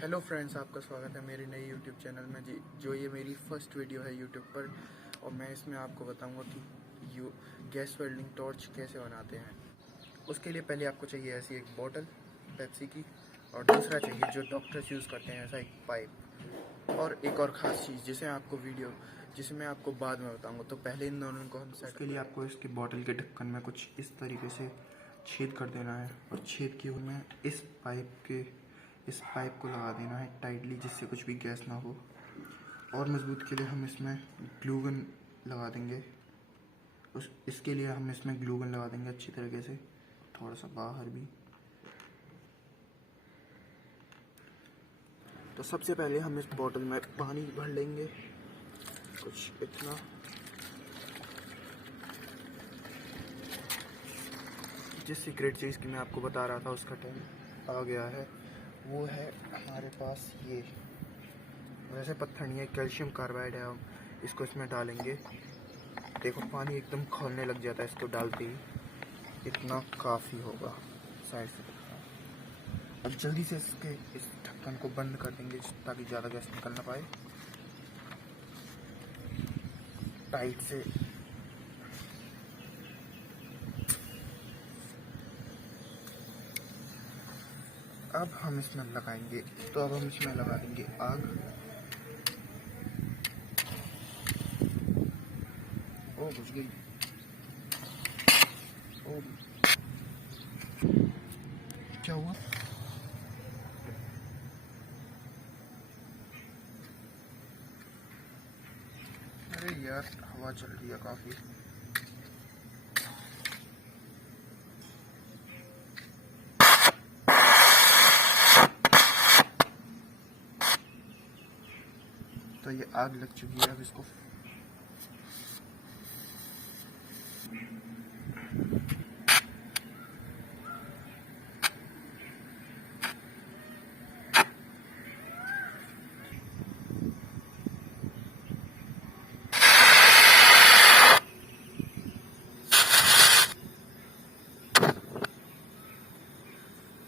Hello friends, आपका स्वागत है मेरी नई यूट्यूब चैनल में जी। जो ये मेरी फर्स्ट वीडियो है यूट्यूब पर, और मैं इसमें आपको बताऊंगा कि गैस वेल्डिंग टॉर्च कैसे बनाते हैं। उसके लिए पहले आपको चाहिए ऐसी एक बोतल पेप्सी की, और दूसरा चाहिए जो डॉक्टर्स यूज़ करते हैं ऐसा एक पाइप, और एक और ख़ास चीज़ जिसे मैं आपको बाद में बताऊंगा। तो पहले इन दोनों को हम सेट के लिए आपको इसके बोतल के ढक्कन में कुछ इस तरीके से छेद कर देना है, और छेद के में इस पाइप को लगा देना है टाइटली, जिससे कुछ भी गैस ना हो। और मजबूत के लिए हम इसमें ग्लू गन लगा देंगे। इसके लिए हम इसमें ग्लू गन लगा देंगे अच्छी तरीके से, थोड़ा सा बाहर भी। तो सबसे पहले हम इस बोतल में पानी भर लेंगे, कुछ इतना। जिस सीक्रेट चीज़ की मैं आपको बता रहा था उसका टाइम आ गया है, वो है हमारे पास ये वैसे पत्थर नहीं है, कैल्शियम कार्बाइड है। हम इसको इसमें डालेंगे। देखो पानी एकदम खौलने लग जाता है इसको डालते ही, इतना काफ़ी होगा। साइड से देखो। अब जल्दी से इस ढक्कन को बंद कर देंगे ताकि ज़्यादा गैस निकल ना पाए। टाइट से अब हम इसमें लगाएंगे, तो अब हम इसमें लगा देंगे आग। ओ बुझ गई। ओ क्या हुआ? अरे यार, हवा चल रही है काफी। तो ये आग लग चुकी है। अब इसको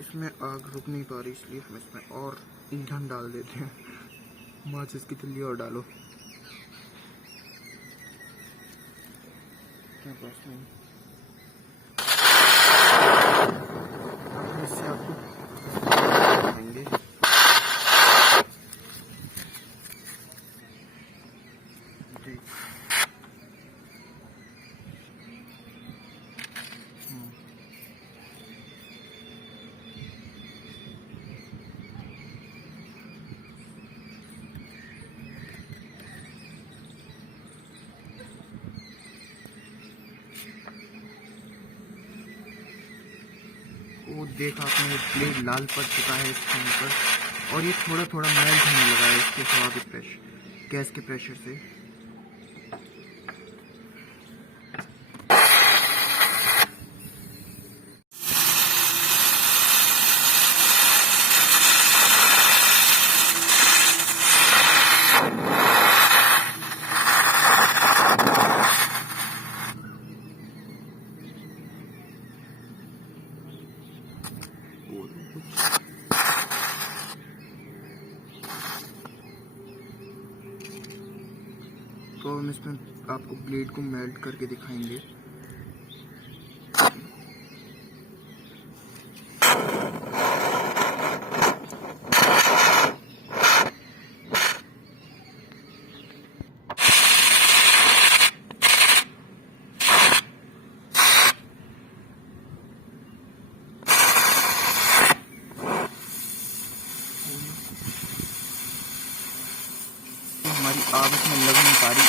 इसमें आग रुक नहीं पा रही, इसलिए हम इसमें और ईंधन डाल देते हैं। माचिस की तिल्ली और डालो। क्या बस नहीं। इससे आपको दिखाएंगे। जी वो देखा आपने, ब्लेड लाल पड़ चुका है इसके ऊपर, और ये थोड़ा थोड़ा मेल्ट होने लगा है इसके हवा के प्रेशर, गैस के प्रेशर से। तो हम इसमें आपको ब्लेड को मेल्ट करके दिखाएंगे। हमारी आग इसमें लग नहीं पा रही,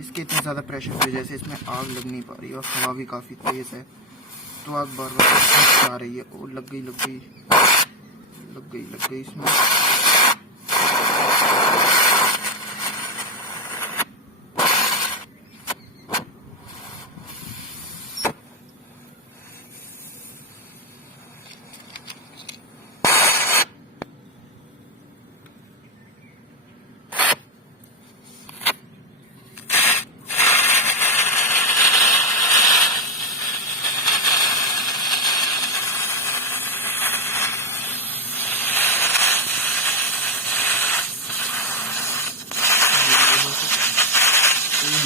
इसके इतने ज़्यादा प्रेशर की वजह से इसमें आग लग नहीं पा रही, और हवा भी काफ़ी तेज़ है, तो आग बार बार आ रही है। और लग गई इसमें।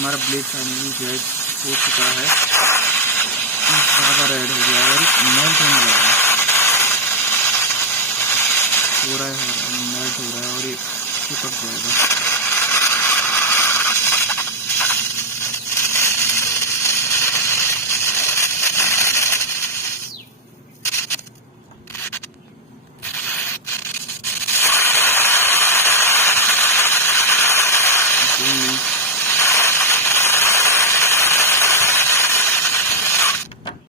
हमारा ब्लेड फाइनली रेड हो चुका है, ज़्यादा रेड हो गया और मेल्ट होने लगा है, हो रहा है मेल्ट हो रहा है और ये चिपक जाएगा।